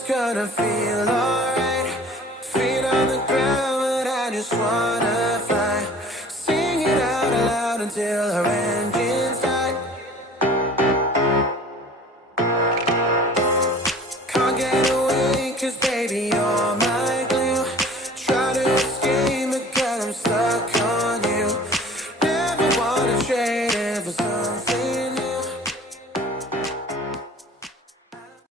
it's gonna feel alright. Feet on the ground, but I just wanna fly. Sing it out loud until our engines die. Can't get away, cause baby, you're my glue. Try to escape, but girl, I'm stuck on you. Never wanna trade it for something.